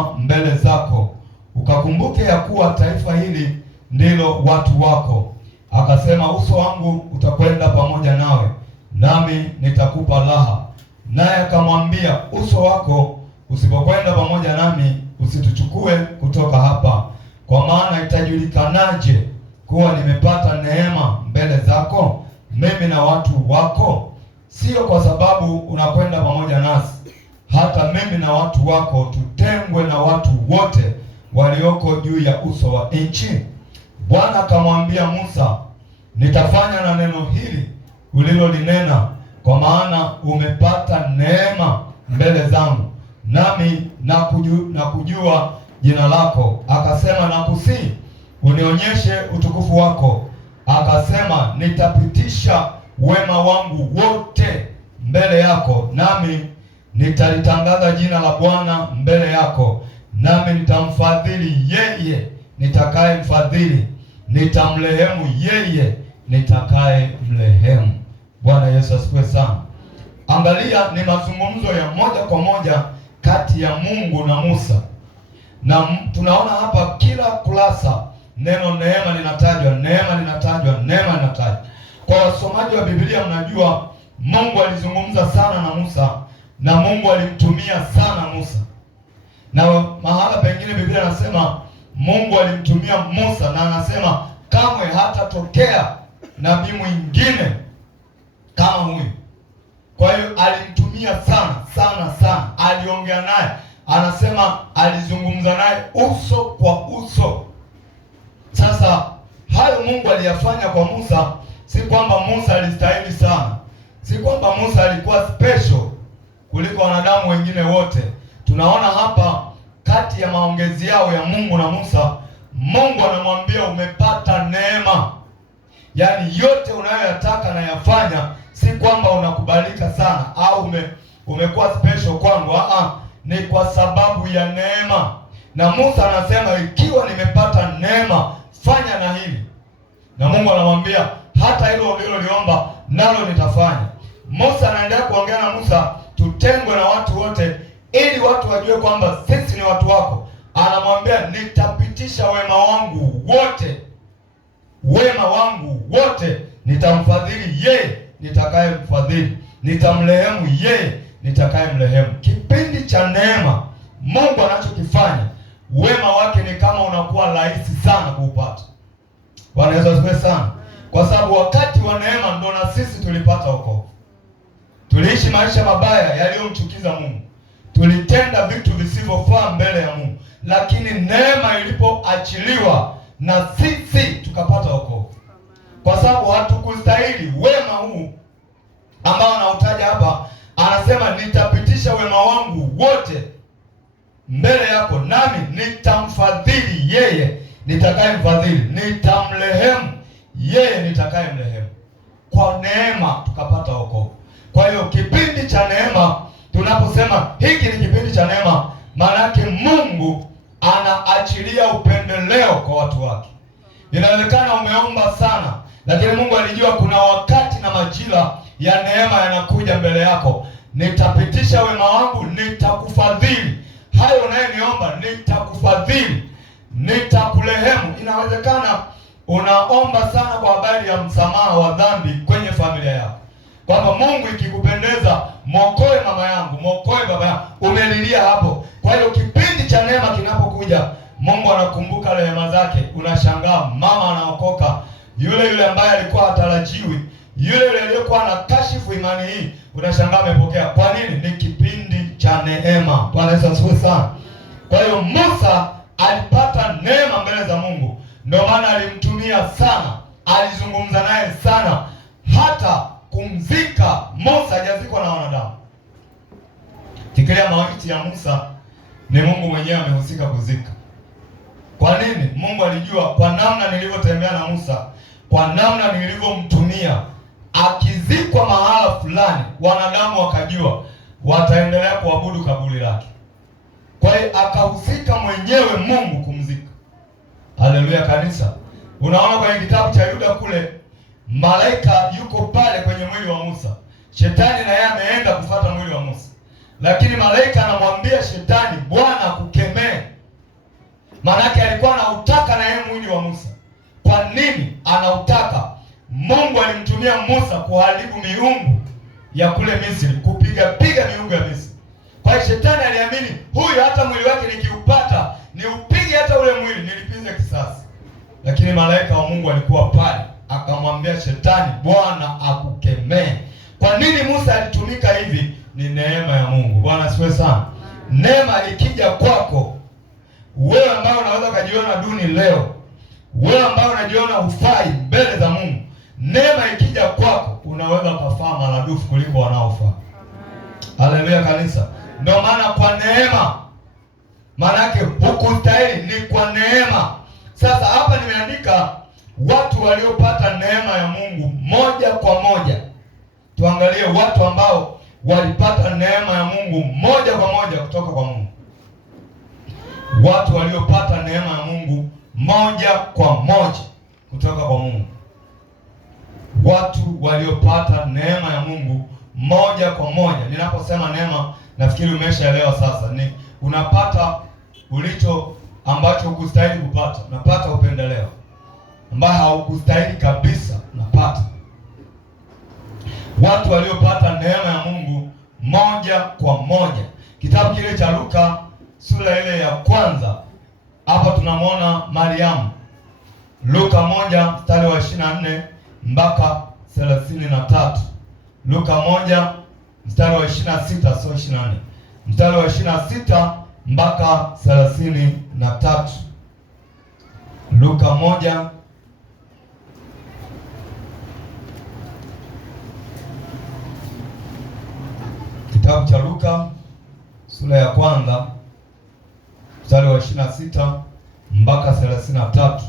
neema mbele zako, ukakumbuke ya kuwa taifa hili ndilo watu wako. Akasema, uso wangu utakwenda pamoja nawe, nami nitakupa raha. Naye akamwambia, uso wako usipokwenda pamoja nami, usituchukue kutoka hapa, kwa maana itajulikanaje kuwa nimepata neema mbele zako, mimi na watu wako? Sio kwa sababu unakwenda pamoja nasi, hata mimi na watu wako tutengwe na watu wote walioko juu ya uso wa nchi. Bwana akamwambia Musa, nitafanya na neno hili ulilolinena, kwa maana umepata neema mbele zangu, nami na kujua jina lako. Akasema, nakusihi unionyeshe utukufu wako. Akasema, nitapitisha wema wangu wote mbele yako, nami nitalitangaza jina la Bwana mbele yako, nami nitamfadhili yeye nitakaye mfadhili, nitamrehemu yeye nitakaye mrehemu. Bwana Yesu asifiwe sana. Angalia, ni mazungumzo ya moja kwa moja kati ya Mungu na Musa, na tunaona hapa kila kurasa neno neema linatajwa, neema linatajwa, neema linatajwa. Kwa wasomaji wa Biblia, mnajua Mungu alizungumza sana na Musa na Mungu alimtumia sana Musa, na mahala pengine Biblia anasema Mungu alimtumia Musa, na anasema kamwe hatatokea nabii mwingine kama huyu. Kwa hiyo alimtumia sana sana sana, aliongea naye, anasema alizungumza naye uso kwa uso. Sasa hayo Mungu aliyafanya kwa Musa, si kwamba Musa alistahili sana, si kwamba Musa alikuwa special kuliko wanadamu wengine wote. Tunaona hapa kati ya maongezi yao ya Mungu na Musa, Mungu anamwambia umepata neema. Yaani yote unayoyataka na yafanya, si kwamba unakubalika sana au umekuwa special kwangu. Ni kwa sababu ya neema. Na Musa anasema ikiwa nimepata neema, fanya na hili. Na Mungu anamwambia hata hilo uliloliomba nalo nitafanya. Musa anaendelea kuongea na Musa, tutengwe na watu wote ili watu wajue kwamba sisi ni watu wako. Anamwambia nitapitisha wema wangu wote, nitamfadhili yeye nitakaye mfadhili, nitamrehemu yeye nitakaye mrehemu. Kipindi cha neema, Mungu anachokifanya, wema wake ni kama unakuwa rahisi sana kuupata. Bwana Yesu asifiwe sana. Kwa sababu wakati wa neema ndo na sisi tulipata wokovu. Tuliishi maisha mabaya yaliyomchukiza Mungu, tulitenda vitu visivyofaa mbele ya Mungu, lakini neema ilipoachiliwa na sisi tukapata wokovu. Kwa sababu hatukustahili wema huu ambao anautaja hapa. Anasema nitapitisha wema wangu wote mbele yako, nami nitamfadhili yeye nitakaye mfadhili, nitamrehemu yeye nitakaye mrehemu. Kwa neema tukapata wokovu. Kwa hiyo kipindi cha neema, tunaposema hiki ni kipindi cha neema, maana yake Mungu anaachilia upendeleo kwa watu wake. Inawezekana umeomba sana, lakini Mungu alijua kuna wakati na majira ya neema yanakuja mbele yako. Nitapitisha wema wangu, nitakufadhili. Hayo unayoniomba nitakufadhili, nitakurehemu. Inawezekana unaomba sana kwa habari ya msamaha wa dhambi kwenye familia yako, kwamba Mungu ikikupendeza mwokoe mama yangu, mwokoe baba yangu. Umelilia hapo. Kwa hiyo kipindi cha neema kinapokuja, Mungu anakumbuka rehema zake. Unashangaa mama anaokoka, yule ambaye alikuwa hatarajiwi, yule aliyekuwa anakashifu imani hii, unashangaa amepokea. Kwa nini? Ni kipindi cha neema. Bwana Yesu asifiwe sana. Kwa hiyo Musa alipata neema mbele za Mungu, ndio maana alimtumia sana, alizungumza naye sana, hata kumzika Musa hajazikwa na wanadamu. Fikiria maiti ya Musa ni Mungu mwenyewe amehusika kuzika. Kwa nini? Mungu alijua kwa namna nilivyotembea na Musa, kwa namna nilivyomtumia, akizikwa mahala fulani, wanadamu wakajua wataendelea kuabudu kaburi lake. Kwa hiyo akahusika mwenyewe Mungu kumzika. Haleluya kanisa. Unaona kwenye kitabu cha Yuda kule, malaika yuko pale kwenye mwili wa Musa. Shetani na yeye ameenda kufuata mwili wa Musa. Lakini malaika anamwambia Shetani, Bwana akukemee. Maana yake alikuwa anautaka na yeye mwili wa Musa. Kwa nini anautaka? Mungu alimtumia Musa kuharibu miungu ya kule Misri, kupiga miungu ya Misri. Kwa hiyo shetani aliamini huyu hata mwili wake nikiupata, niupige hata ule mwili nilipize kisasi. Lakini malaika wa Mungu alikuwa pale, akamwambia shetani, Bwana akukemee. Kwa nini Musa alitumika hivi? Ni neema ya Mungu. Bwana asifiwe sana. Neema ikija kwako, wewe ambao unaweza kujiona duni leo, wewe ambao unajiona hufai mbele za Mungu, neema ikija kwako unaweza kufaa maradufu kuliko wanaofaa. Haleluya kanisa. Ndio maana kwa neema, maana yake hukustahili, ni kwa neema. Sasa hapa nimeandika watu waliopata neema ya Mungu moja kwa moja. Tuangalie watu ambao walipata neema ya Mungu moja kwa moja kutoka kwa Mungu. Watu waliopata neema ya Mungu moja kwa moja kutoka kwa Mungu. Watu waliopata neema ya Mungu moja kwa moja. Ninaposema neema, nafikiri umeshaelewa sasa. Ni unapata ulicho ambacho hukustahili kupata. Unapata upendeleo ambao haukustahili kabisa, unapata. Watu waliopata neema ya Mungu moja kwa moja. Kitabu kile cha Luka sura ile ya kwanza, hapa tunamwona Mariamu. Luka 1 mstari wa 24 mpaka 33. Luka 1 mstari wa 26, sio 24. Mstari wa 26 mpaka 33. Luka 1 kitabu cha Luka sura ya kwanza mstari wa 26 mpaka 33.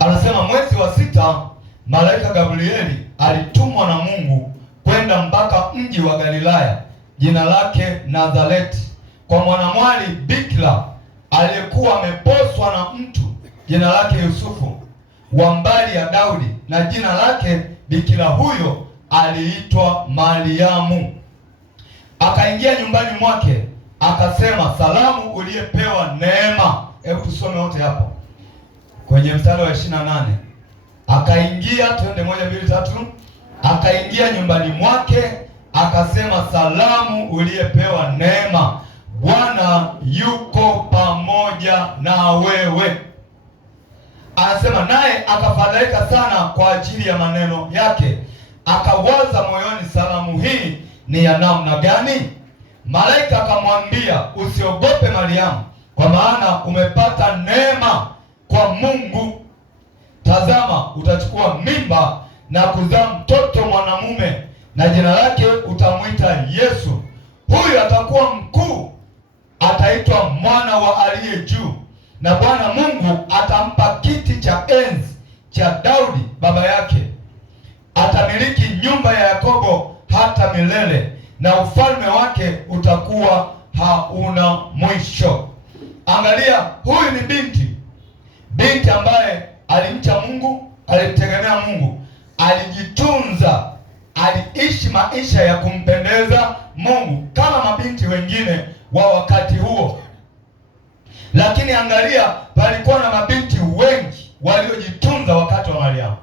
Anasema mwezi wa 6 malaika Gabrieli alitumwa na Mungu kwenda mpaka mji wa Galilaya jina lake Nazareti, kwa mwanamwali bikira aliyekuwa ameposwa na mtu jina lake Yusufu wa mbari ya Daudi, na jina lake bikira huyo aliitwa Mariamu. Akaingia nyumbani mwake, akasema, salamu uliyepewa neema. Hebu tusome wote hapo kwenye mstari wa 28. Akaingia, twende 1 2 3. Akaingia nyumbani mwake, akasema, salamu uliyepewa neema, Bwana yuko pamoja na wewe. Anasema naye akafadhaika sana kwa ajili ya maneno yake, akawaza moyoni, salamu hii ni ya namna gani? Malaika akamwambia, usiogope Mariamu, kwa maana umepata neema kwa Mungu. Tazama, utachukua mimba na kuzaa mtoto mwanamume, na jina lake utamwita Yesu. Huyu atakuwa mkuu, ataitwa mwana wa aliye juu, na Bwana Mungu atampa kiti cha enzi cha Daudi baba yake. Atamiliki nyumba ya Yakobo hata milele, na ufalme wake utakuwa hauna mwisho. Angalia, huyu ni binti ambaye alimcha Mungu, alimtegemea Mungu, alijitunza, aliishi maisha ya kumpendeza Mungu kama mabinti wengine wa wakati huo. Lakini angalia, palikuwa na mabinti wengi waliojitunza wakati wa Mariamu.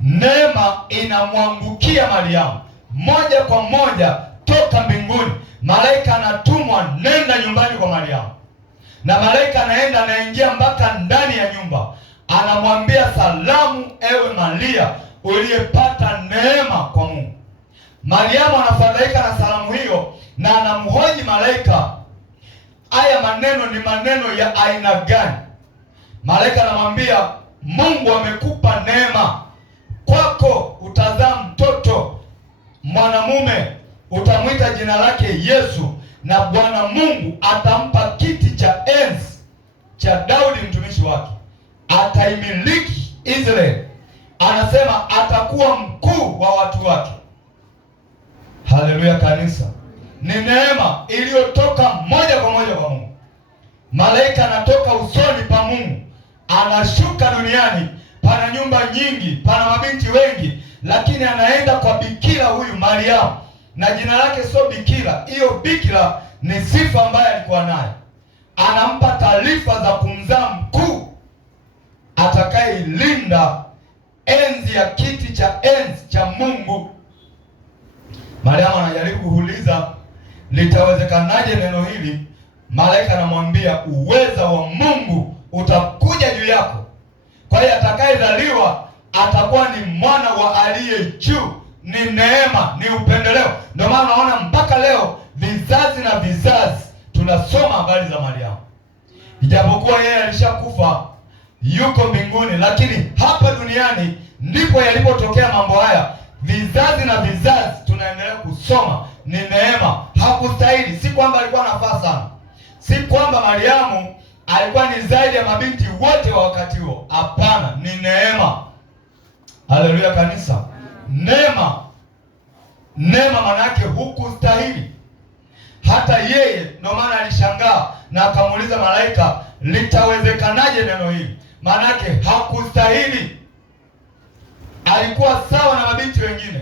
Neema inamwangukia Mariamu moja kwa moja toka mbinguni. Malaika anatumwa, nenda nyumbani kwa Mariamu, na malaika anaenda, anaingia mpaka ndani ya nyumba, anamwambia, salamu ewe Maria, uliyepata neema kwa Mungu. Mariamu anafadhaika na salamu hiyo, na anamhoji malaika, haya maneno ni maneno ya aina gani? Malaika anamwambia, Mungu amekupa neema, kwako utazaa mtoto mwanamume, utamwita jina lake Yesu, na Bwana Mungu atampa kiti cha enzi cha Daudi mtumishi wake, ataimiliki Israeli. Anasema atakuwa mkuu wa watu wake. Haleluya kanisa. Ni neema iliyotoka moja kwa moja kwa Mungu. Malaika anatoka usoni pa Mungu, anashuka duniani. Pana nyumba nyingi, pana mabinti wengi, lakini anaenda kwa bikira huyu Mariamu, na jina lake sio bikira. Hiyo bikira ni sifa ambayo alikuwa nayo. anampa taarifa za kumzaa mkuu atakayeilinda enzi ya kiti cha enzi cha Mungu. Mariamu anajaribu kuuliza litawezekanaje neno hili? Malaika anamwambia uweza wa Mungu utakuja juu yako. Kwa hiyo atakayezaliwa atakuwa ni mwana wa aliye juu, ni neema, ni upendeleo. Ndio maana unaona mpaka leo vizazi na vizazi tunasoma habari za Mariamu. Ijapokuwa yeye alishakufa, yuko mbinguni, lakini hapa duniani ndipo yalipotokea mambo haya. Vizazi na vizazi tunaendelea kusoma, ni neema. Hakustahili, si kwamba alikuwa anafaa sana, si kwamba Mariamu alikuwa ni zaidi ya mabinti wote wa wakati huo. Hapana, ni neema. Haleluya kanisa. Neema. Neema maana yake hukustahili. Hata yeye ndio maana alishangaa na akamuuliza malaika, litawezekanaje neno hili? Maana yake hakustahili. Alikuwa sawa na mabinti wengine.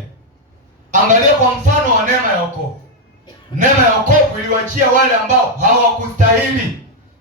Angalia kwa mfano wa neema ya wokovu. Neema ya wokovu iliwaachia wale ambao hawakustahili.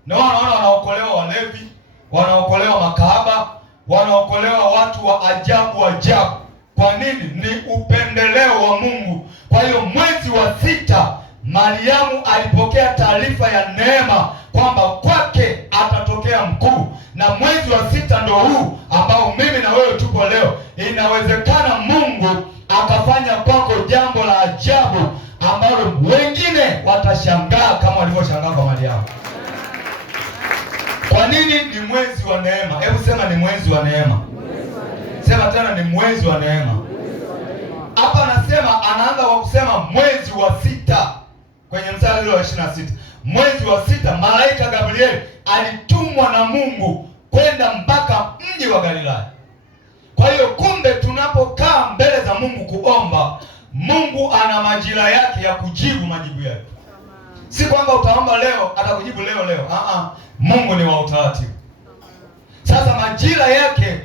Na wanaona wanaokolewa walevi, wanaokolewa makahaba, wanaokolewa watu wa ajabu ajabu. Kwa nini? Ni upendeleo wa Mungu. Kwa hiyo mwezi wa 6 Mariamu alipokea taarifa ya neema kwamba kwake atatokea mkuu. Na mwezi wa 6 ndio huu ambao mimi na wewe tupo leo. Inawezekana Mungu akafanya kwako jambo la ajabu ambalo wengine watashangaa kama walivyoshangaa kwa Mariamu. Kwa nini? Ni mwezi wa neema. Hebu sema ni mwezi wa neema. Sema tena ni mwezi wa neema. Hapa anasema, anaanza kwa kusema mwezi wa 6 kwenye mstari wa 26. Mwezi wa 6 malaika Gabrieli alitumwa na Mungu kwenda mpaka mji wa Galilaya. Kwa hiyo kumbe tunapokaa mbele za Mungu kuomba, Mungu ana majira yake ya kujibu majibu yake. Si kwamba utaomba leo atakujibu leo. Mungu ni wa utaratibu. Sasa majira yake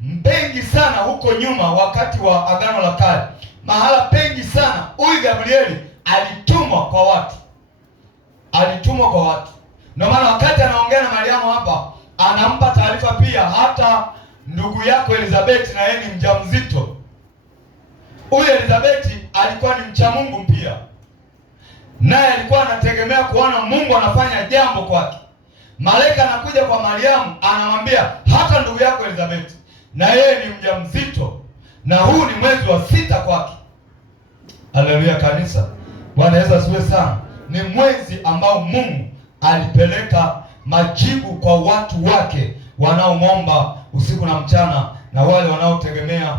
mpengi sana huko nyuma, wakati wa Agano la Kale, mahala pengi sana huyu Gabrieli alitumwa kwa watu. Ndio maana wakati anaongea na Mariamu hapa, anampa taarifa pia hata ndugu yako Elizabeti na yeye ni mjamzito. Huyu Elizabeti alikuwa ni mcha Mungu pia, naye alikuwa anategemea kuona Mungu anafanya jambo kwake. Malaika anakuja kwa Mariamu, anamwambia hata ndugu yako Elizabeti na yeye ni mjamzito, na huu ni mwezi wa 6 kwake. Haleluya kanisa. Bwana Yesu asifiwe sana. Ni mwezi ambao Mungu alipeleka majibu kwa watu wake wanaomwomba usiku na mchana, na wale wanaotegemea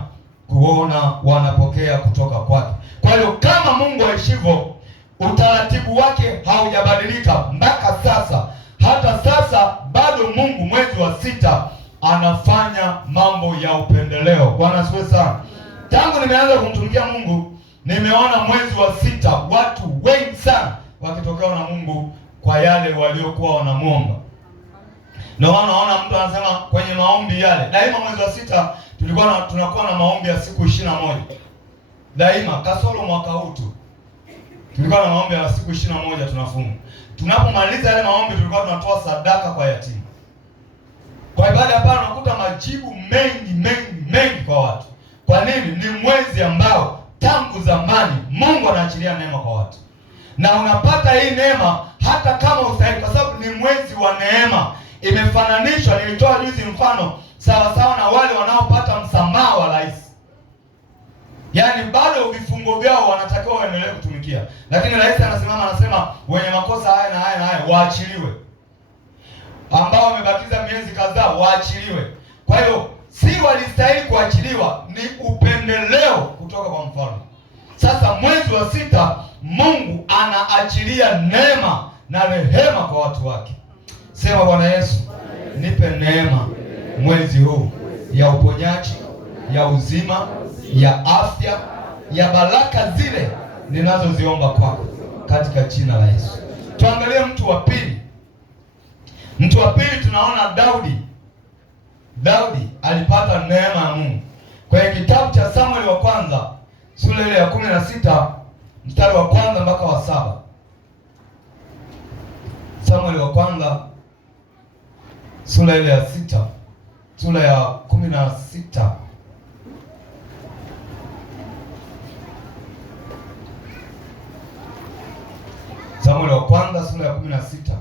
kuona wanapokea kutoka kwake. Kwa hiyo kama Mungu aishivyo, utaratibu wake haujabadilika mpaka sasa. Hata sasa bado Mungu mwezi wa 6 anafanya mambo ya upendeleo. Bwana asifiwe sana. Tangu nimeanza kumtumikia Mungu, nimeona mwezi wa 6 watu wengi sana wakitokewa na Mungu kwa yale waliokuwa wanamuomba. Na wanaona mtu anasema kwenye maombi yale, daima mwezi wa 6 tunakuwa na maombi ya siku 21. Daima, kasoro mwaka huu tu tulikuwa na maombi ya siku 21 tunafunga. Tunapomaliza yale maombi tulikuwa tunatoa sadaka kwa yatima. Kwa ibada hapa unakuta majibu mengi kwa watu. Kwa nini? Ni mwezi ambao tangu zamani Mungu anaachilia neema kwa watu. Na unapata hii neema hata kama ustahili, kwa sababu ni mwezi wa neema. Imefananishwa, nilitoa juzi mfano sawa na wale wanaopata msamaha wa rais. Yaani bado vifungo vyao wanatakiwa waendelee kutumikia, lakini rais anasimama anasema wenye makosa haya na haya waachiliwe. Ambao wamebakiza miezi kadhaa waachiliwe. Kwa hiyo si walistahili kuachiliwa, ni upendeleo kutoka kwa mfalme. Sasa mwezi wa 6 Mungu anaachilia neema na rehema kwa watu wake. Sema Bwana Yesu, nipe neema mwezi huu ya uponyaji, ya uzima, ya afya, ya baraka zile ninazoziomba kwako katika jina la Yesu. Tuangalie mtu wa pili. Mtu wa pili tunaona Daudi alipata neema ya Mungu. Kwenye kitabu cha Samueli wa kwanza sura ile ya 16 mstari wa 1 mpaka wa 7. Samueli wa kwanza sura ile ya 6, sura ya 16. Samueli wa kwanza sura ya 16.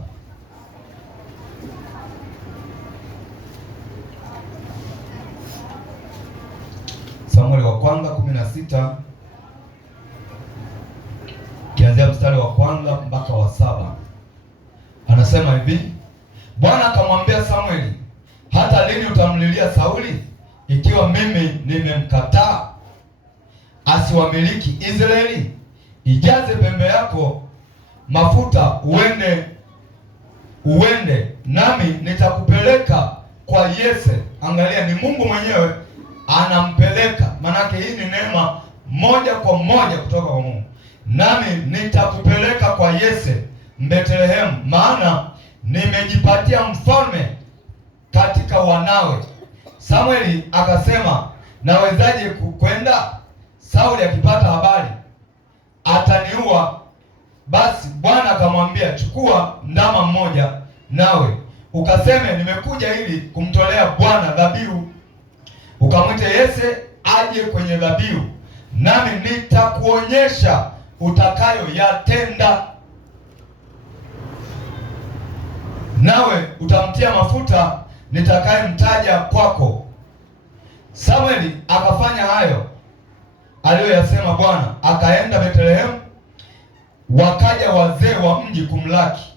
Samueli wa kwanza 16, kianzia mstari wa kwanza mpaka wa 7. Anasema hivi: Bwana akamwambia Samueli, hata lini utamlilia Sauli, ikiwa mimi nimemkataa asiwamiliki Israeli? Ijaze pembe yako mafuta, uende nami nitakupeleka kwa Yese. Angalia, ni Mungu mwenyewe anampeleka, manake hii ni neema moja kwa moja kutoka kwa Mungu. Nami nitakupeleka kwa Yese Bethlehemu, maana nimejipatia mfalme katika wanawe. Samueli akasema, nawezaje kwenda? Sauli akipata habari ataniua. Basi Bwana akamwambia, chukua ndama mmoja, nawe ukaseme, nimekuja ili kumtolea Bwana dhabihu. Ukamwite Yese aje kwenye dhabihu, nami nitakuonyesha utakayoyatenda. Nawe utamtia mafuta nitakayemtaja kwako. Samueli akafanya hayo aliyoyasema Bwana. Akaenda Bethlehemu, wakaja wazee wa mji kumlaki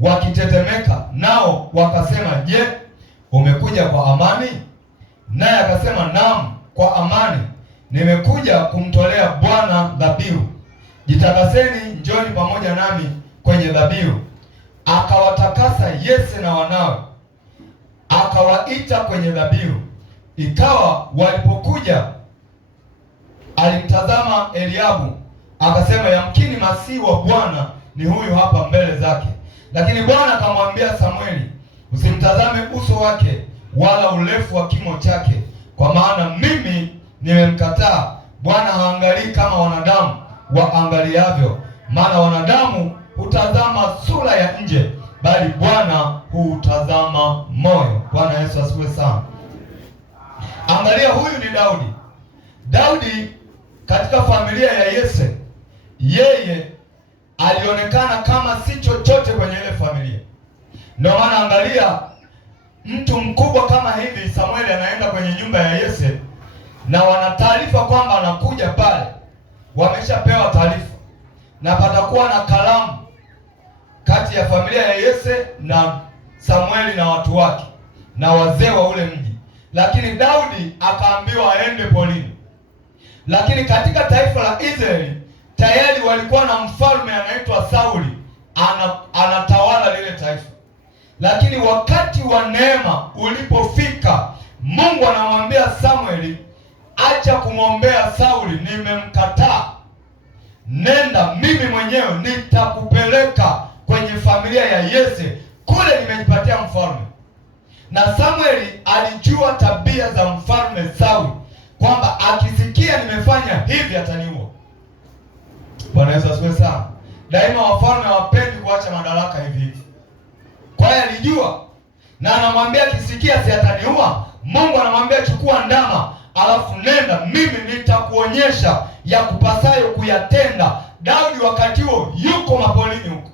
wakitetemeka, nao wakasema, je, umekuja kwa amani? Naye akasema, naam, kwa amani, nimekuja kumtolea Bwana dhabihu. Jitakaseni, njoni pamoja nami kwenye dhabihu. Akawatakasa Yese na wanawe, akawaita kwenye dhabihu. Ikawa walipokuja, alimtazama Eliabu, akasema, yamkini masihi wa Bwana ni huyu hapa mbele zake. Lakini Bwana akamwambia Samueli, usimtazame uso wake wala urefu wa kimo chake, kwa maana mimi nimemkataa. Bwana haangalii kama wanadamu waangaliavyo, maana wanadamu hutazama sura ya nje, bali Bwana hutazama moyo. Bwana Yesu asifiwe sana. Angalia, huyu ni Daudi. Daudi katika familia ya Yese, yeye alionekana kama si chochote kwenye ile familia. Ndio maana angalia, mtu mkubwa kama hivi, Samueli anaenda kwenye nyumba ya Yese na wana taarifa kwamba anakuja pale. Wameshapewa taarifa na patakuwa na kalamu kati ya familia ya Yese na Samueli na watu wake na wazee wa ule mji, lakini Daudi akaambiwa aende polini. Lakini katika taifa la Israeli tayari walikuwa na mfalme anaitwa Sauli, anatawala lile taifa. Lakini wakati wa neema ulipofika, Mungu anamwambia Samueli, acha kumwombea Sauli, nimemkataa. Nenda, mimi mwenyewe nitakupeleka kwenye familia ya Yese, kule nimejipatia mfalme. Na Samueli alijua tabia za mfalme Sauli, kwamba akisikia nimefanya hivi ataniua. Bwana Yesu asifiwe sana. Daima wafalme hawapendi kuacha madaraka hivi hivi. Kwa hiyo alijua, na anamwambia akisikia si ataniua. Mungu anamwambia chukua ndama, alafu nenda, mimi nitakuonyesha ya kupasayo kuyatenda. Daudi wakati huo yuko mapolini huko,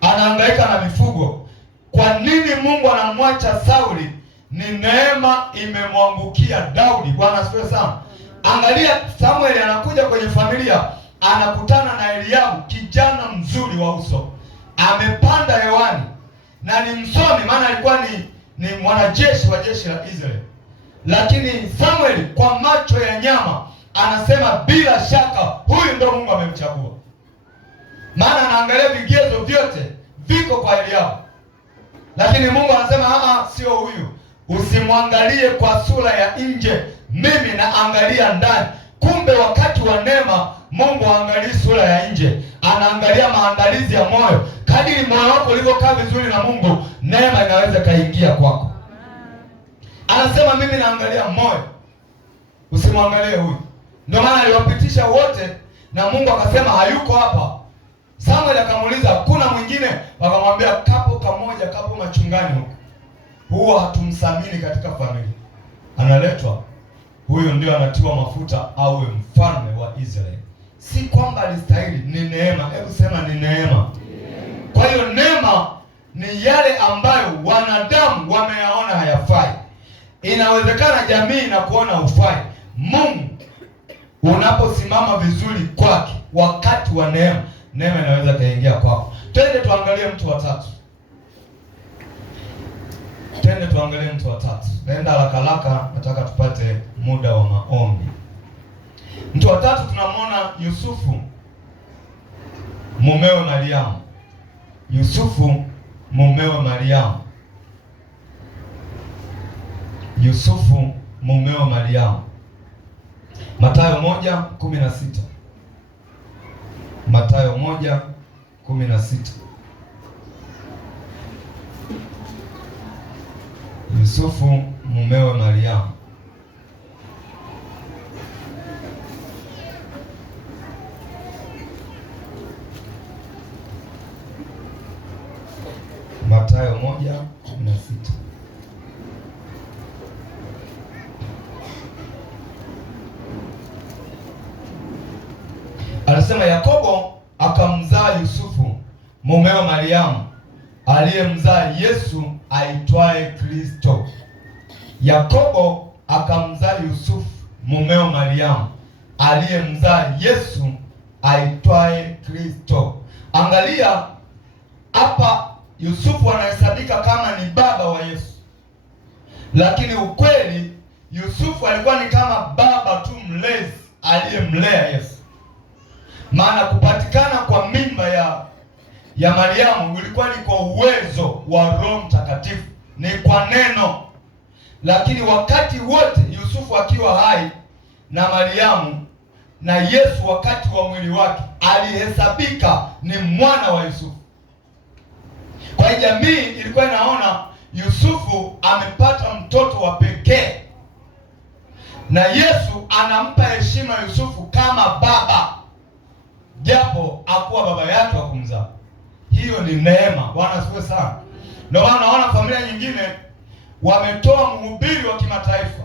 anahangaika na mifugo. Kwa nini Mungu anamwacha Sauli? Ni neema imemwangukia Daudi. Bwana asifiwe sana. Angalia, Samueli anakuja kwenye familia, anakutana na Eliabu, kijana mzuri wa uso, amepanda hewani na ni msomi, maana alikuwa ni mwanajeshi wa jeshi la Israeli. Lakini Samueli kwa macho ya nyama anasema bila shaka huyu ndo Mungu amemchagua, maana anaangalia vigezo vyote viko kwa Eliabu. Lakini Mungu anasema sio huyu, usimwangalie kwa sura ya nje, mimi naangalia ndani. Kumbe wakati wa neema Mungu haangalii sura ya nje, anaangalia maandalizi ya moyo. Kadiri moyo wako ulivyokaa vizuri na Mungu, neema inaweza kaingia kwako. Anasema mimi naangalia moyo, usimwangalie huyu. Ndio maana aliwapitisha wote na Mungu akasema hayuko hapa. Samuel akamuuliza kuna mwingine? Wakamwambia machungani huko, huwa hatumthamini katika familia. Analetwa huyo, ndio anatiwa mafuta awe mfalme wa Israeli. Si kwamba alistahili, ni neema. Hebu sema ni neema. Kwa hiyo neema ni yale ambayo wanadamu wameyaona hayafai. Inawezekana jamii na kuona hufai. Mungu unaposimama vizuri kwake wakati wa neema, neema inaweza kaingia kwako. Twende tuangalie mtu wa tatu. Naenda haraka, nataka tupate muda wa maombi. Mtu wa tatu tunamwona Yusufu mumewe Mariamu. Yusufu mumewe Mariamu. Mathayo 1:16. Mathayo 1:16. Yusufu mumewe Mariamu. Mathayo 1:16. Anasema Yakobo akamzaa Yusufu mumewe Mariamu, aliyemzaa Yesu aitwaye Kristo. Yakobo akamzaa Yusufu mumewe Mariamu, aliyemzaa Yesu aitwaye Kristo. Angalia hapa, Yusufu anahesabika kama ni baba wa Yesu, lakini ukweli Yusufu alikuwa ni kama baba tu mlezi aliyemlea Yesu. Maana kupatikana kwa mimba ya Mariamu ulikuwa ni kwa uwezo wa Roho Mtakatifu, ni kwa neno. Lakini wakati wote Yusufu akiwa hai na Mariamu na Yesu wakati wa mwili wake, alihesabika ni mwana wa Yusufu. Kwa hiyo jamii ilikuwa inaona Yusufu amepata mtoto wa pekee, na Yesu anampa heshima Yusufu kama baba, japo hakuwa baba yake wa kumzaa. Hiyo ni neema. Bwana asifiwe sana. Ndio maana naona familia nyingine wametoa mhubiri wa kimataifa,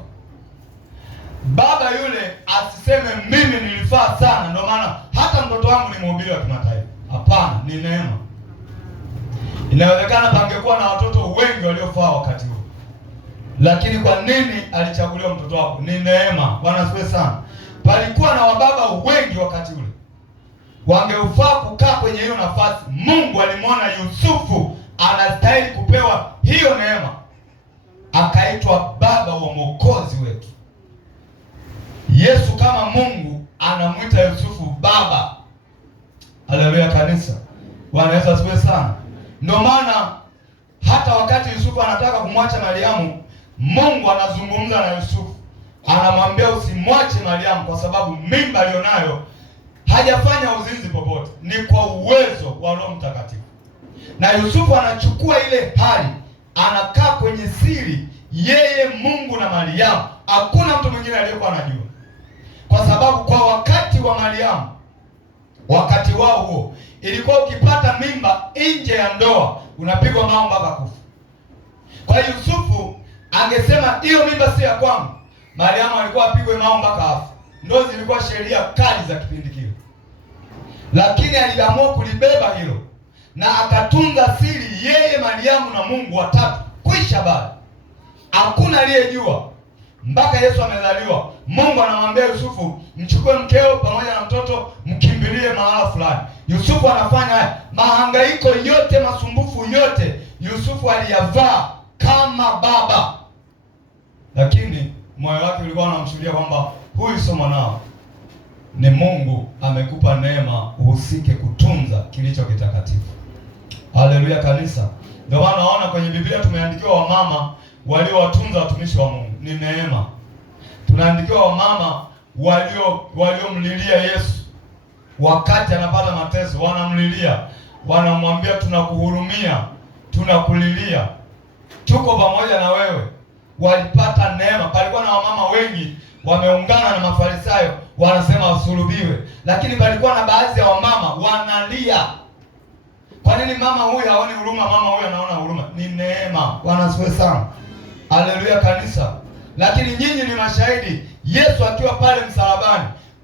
baba yule asiseme mimi nilifaa sana, ndio maana hata mtoto wangu ni mhubiri wa kimataifa. Hapana, ni neema. Inawezekana pangekuwa na watoto wengi waliofaa wakati huo, lakini kwa nini alichaguliwa mtoto wako? Ni neema. Bwana asifiwe sana. Palikuwa na wababa wengi wakati ule wangeufaa kukaa kwenye hiyo nafasi. Mungu alimwona Yusufu anastahili kupewa hiyo neema, akaitwa baba wa Mwokozi wetu. Yesu kama Mungu anamwita Yusufu baba. Haleluya kanisa. Bwana Yesu asifiwe sana. Ndio maana hata wakati Yusufu anataka kumwacha Mariamu, Mungu anazungumza na Yusufu, anamwambia usimwache Mariamu kwa sababu mimba alionayo hajafanya uzinzi popote, ni kwa uwezo wa Roho Mtakatifu. Na Yusufu anachukua ile hali, anakaa kwenye siri, yeye, Mungu na Mariamu. Hakuna mtu mwingine aliyekuwa anajua, kwa sababu kwa wakati wa Mariamu, wakati wao huo, ilikuwa ukipata mimba nje ya ndoa unapigwa mawe mpaka kufa. Kwa hiyo Yusufu angesema hiyo mimba si ya kwangu, Mariamu alikuwa apigwe mawe mpaka afa. Ndio zilikuwa sheria kali za kipindi kile, lakini aliamua kulibeba hilo na akatunza siri, yeye, Mariamu na Mungu watatu. Kwisha bali hakuna aliyejua mpaka Yesu amezaliwa. Mungu anamwambia Yusufu, mchukue mkeo pamoja na mtoto mkimbilie mahala fulani. Yusufu anafanya haya. Mahangaiko yote, masumbufu yote, Yusufu aliyavaa kama baba, lakini moyo wake ulikuwa unamshuhudia kwamba huyu sio mwanao, ni Mungu amekupa neema uhusike kutunza kilicho kitakatifu. Haleluya kanisa. Ndio maana naona kwenye Biblia tumeandikiwa wamama waliowatunza watumishi wa Mungu, ni neema. Tunaandikiwa wamama waliomlilia Yesu wakati anapata mateso, wanamlilia, wanamwambia tunakuhurumia, tunakulilia, tuko pamoja na wewe. Walipata neema. Palikuwa na wamama wengi wameungana na Mafarisayo, wanasema wasulubiwe, lakini palikuwa na baadhi ya wamama wanalia. Kwa nini mama huyu haoni huruma, mama huyu anaona huruma? Ni neema. Bwana asifiwe sana. Haleluya kanisa. Lakini nyinyi ni mashahidi, Yesu akiwa pale msalabani,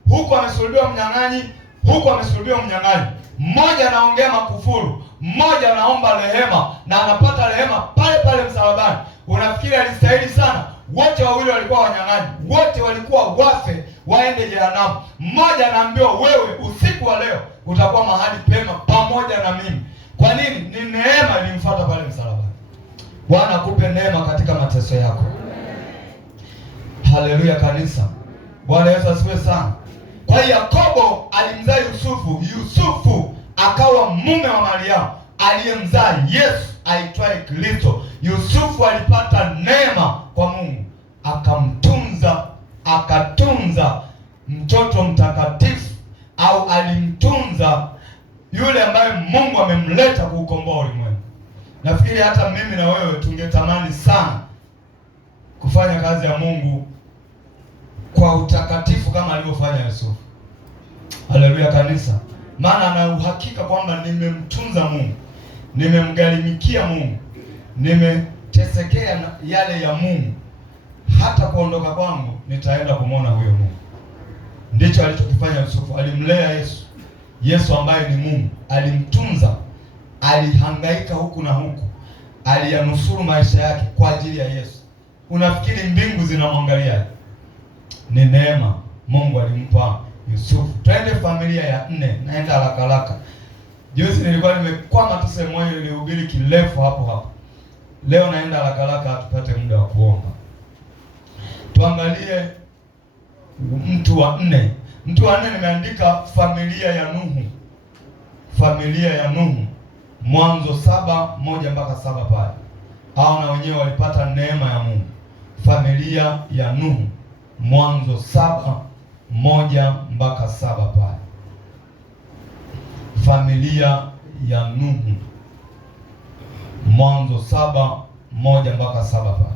huko amesulubiwa mnyang'anyi, huko amesulubiwa mnyang'anyi. Mmoja anaongea makufuru, mmoja anaomba rehema, na anapata rehema pale pale msalabani. Unafikiri alistahili sana? Wote wawili walikuwa wanyang'anyi, wote walikuwa wafe waende jehanamu. Mmoja anaambiwa, wewe usiku wa leo utakuwa mahali pema pamoja na mimi. Kwa nini? Ni neema ilimfuata pale msalabani. Bwana akupe neema katika mateso yako. Haleluya kanisa. Bwana Yesu asifiwe sana. Kwa hiyo Yakobo alimzaa Yusufu, Yusufu akawa mume wa Mariamu aliyemzaa Yesu aitwaye Kristo. Yusufu alipata neema kwa Mungu, akamtunza, akatunza mtoto mtakatifu, au alimtunza yule ambaye Mungu amemleta kuukomboa ulimwengu. Nafikiri hata mimi na wewe tungetamani sana kufanya kazi ya Mungu kwa utakatifu kama alivyofanya Yusufu. Haleluya kanisa. Maana ana uhakika kwamba nimemtunza Mungu, nimemgharimikia Mungu, nimetesekea yale ya Mungu, hata kuondoka kwangu nitaenda kumwona huyo Mungu. Ndicho alichokifanya Yusufu. Alimlea Yesu, Yesu ambaye ni Mungu, alimtunza, alihangaika huku na huku, aliyanusuru maisha yake kwa ajili ya Yesu. Unafikiri mbingu zinamwangalia? Ni neema Mungu alimpa Yusufu. Twende familia ya 4, naenda haraka. Juzi nilikuwa nimekwama tu sehemu moja, nilihubiri kirefu hapo. Leo naenda haraka tupate muda wa kuomba. Tuangalie mtu wa 4. Mtu wa 4 nimeandika familia ya Nuhu. Familia ya Nuhu. Mwanzo 7:1-7 pale. Hao na wenyewe walipata neema ya Mungu. Familia ya Nuhu. Mwanzo 7:1-7 pale. Familia ya Nuhu. Mwanzo 7:1-7 pale.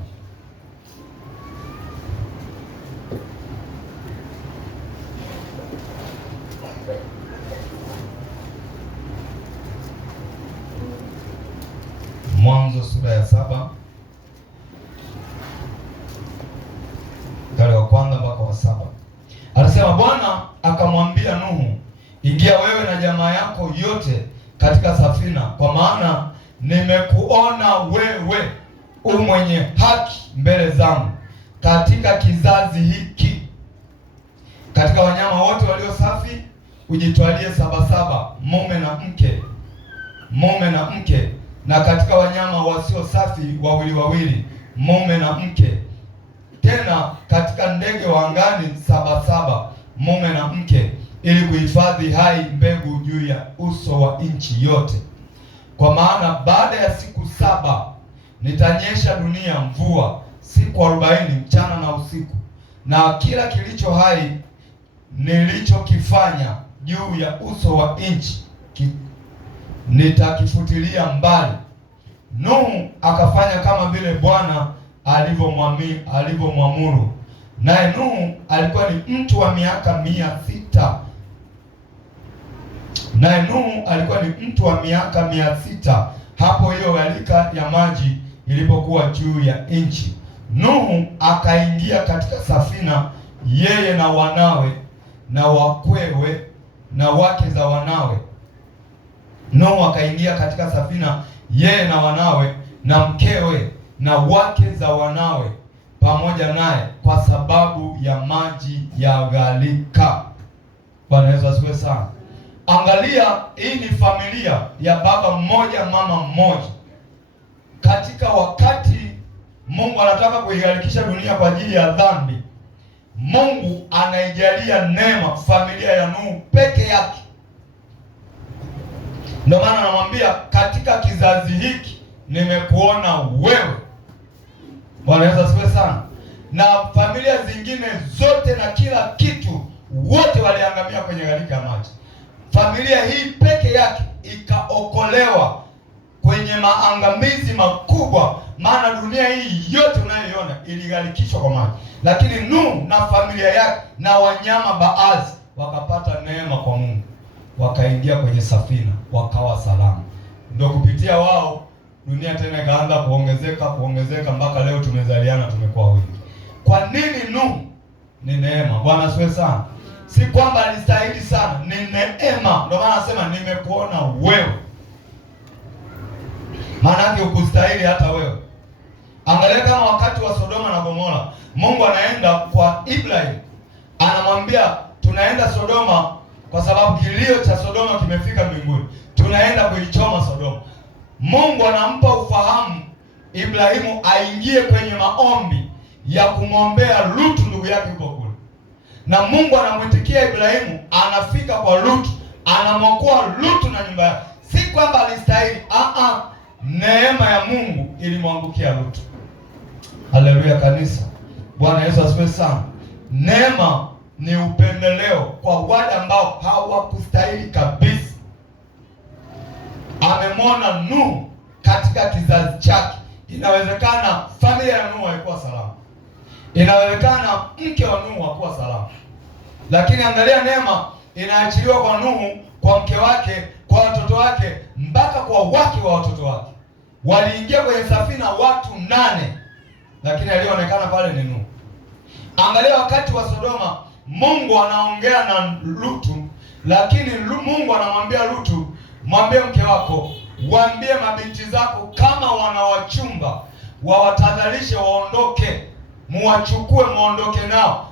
Mwanzo sura ya 7 mstari wa 1-7. Anasema, Bwana akamwambia Nuhu, ingia wewe na jamaa yako yote katika safina, kwa maana nimekuona wewe mwenye haki mbele zangu katika kizazi hiki. Katika wanyama wote walio safi ujitwalie 7 mume na mke, na katika wanyama wasio safi 2 mume na mke. Tena katika ndege wa angani 7 mume na mke, ili kuhifadhi hai mbegu juu ya uso wa nchi yote. Kwa maana baada ya siku 7 nitanyesha dunia mvua siku 40 mchana na usiku, na kila kilicho hai nilichokifanya juu ya uso wa nchi nitakifutilia mbali. Nuhu akafanya kama vile Bwana alivyomwamuru. Naye Nuhu alikuwa ni mtu wa miaka 600. Hapo hiyo gharika ya maji ilipokuwa juu ya nchi. Nuhu akaingia katika safina, yeye na wanawe na wakwewe na wake za wanawe. Nuhu akaingia katika safina, yeye na wanawe na mkewe na wake za wanawe pamoja naye, kwa sababu ya maji ya gharika. Bwana Yesu asifiwe sana. Angalia, hii ni familia ya baba mmoja mama mmoja. Katika wakati Mungu anataka kuigharikisha dunia kwa ajili ya dhambi, Mungu anaijalia neema familia ya Nuhu peke yake. Ndio maana anamwambia, katika kizazi hiki nimekuona wewe. Bwana Yesu asifiwe sana. Na familia zingine zote na kila kitu, wote waliangamia kwenye gharika ya maji. Familia hii peke yake ikaokolewa kwenye maangamizi makubwa, maana dunia hii yote unayoiona iligharikishwa kwa maji. Lakini Nuhu na familia yake na wanyama baadhi wakapata neema kwa Mungu, wakaingia kwenye safina, wakawa salama. Ndio kupitia wao dunia tena ikaanza kuongezeka mpaka leo tumezaliana, tumekuwa wengi. Kwa nini Nuhu? Ni neema. Bwana asifiwe sana. Si kwamba alistahili sana, ni neema. Ndio maana anasema nimekuona wewe. Maana yake ukustahili hata wewe. Angalia kama wakati wa Sodoma na Gomora, Mungu anaenda kwa Ibrahim, anamwambia tunaenda Sodoma kwa sababu kilio cha Sodoma kimefika mbinguni, tunaenda kuichoma Sodoma. Mungu anampa ufahamu Ibrahimu aingie kwenye maombi ya kumwombea Lutu ndugu yake huko kule, na Mungu anamwitikia Ibrahimu, anafika kwa Lutu, anamwokoa Lutu na nyumba yake. Si kwamba alistahili, neema ya Mungu ilimwangukia Lutu. Haleluya kanisa. Bwana Yesu asifiwe sana. Neema ni upendeleo kwa wale ambao hawakustahili kabisa. Amemwona Nuhu katika kizazi chake. Inawezekana familia ya Nuhu haikuwa salama, inawezekana mke wa Nuhu hakuwa salama, lakini angalia neema inaachiliwa kwa Nuhu, kwa mke wake, kwa watoto wake, mpaka kwa wake wa watoto wake. Waliingia kwenye safina watu 8, lakini alionekana pale ni Nuhu. Angalia wakati wa Sodoma, Mungu anaongea na Lutu, lakini Mungu anamwambia Lutu, mwambie mke wako, waambie mabinti zako kama wana wachumba wawatadharishe waondoke, muwachukue muondoke nao.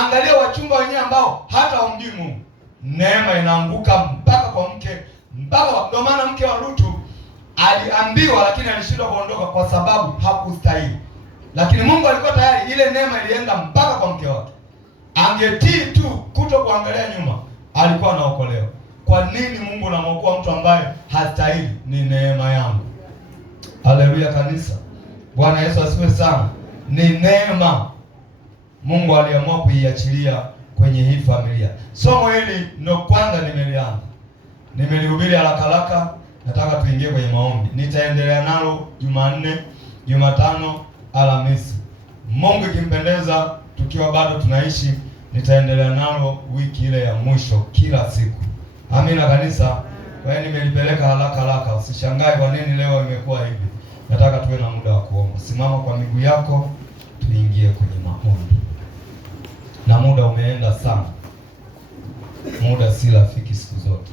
Angalia wachumba wenyewe ambao hata hawamjui Mungu. Neema inaanguka mpaka kwa mke, mpaka ndio maana mke wa Lutu aliambiwa, lakini alishindwa kuondoka kwa sababu hakustahili. Lakini Mungu alikuwa tayari, ile neema ilienda mpaka kwa mke wake. Angetii tu kuto kuangalia nyuma, alikuwa anaokolewa. Kwa nini Mungu anamwokoa mtu ambaye hastahili? Ni neema yangu. Haleluya kanisa. Bwana Yesu asifiwe sana. Ni neema Mungu aliamua kuiachilia kwenye hii familia. Somo hili ndio kwanza nimelianza, nimelihubiri haraka. Nataka tuingie kwenye maombi. Nitaendelea nalo Jumanne, Jumatano, Alhamisi. Mungu ikimpendeza, tukiwa bado tunaishi, nitaendelea nalo wiki ile ya mwisho kila siku. Amina kanisa. Kwa hiyo nimelipeleka haraka. Usishangae kwa nini leo imekuwa hivi. Nataka tuwe na muda wa kuomba. Simama kwa miguu yako, tuingie kwenye maombi. Na muda umeenda sana. Muda si rafiki siku zote.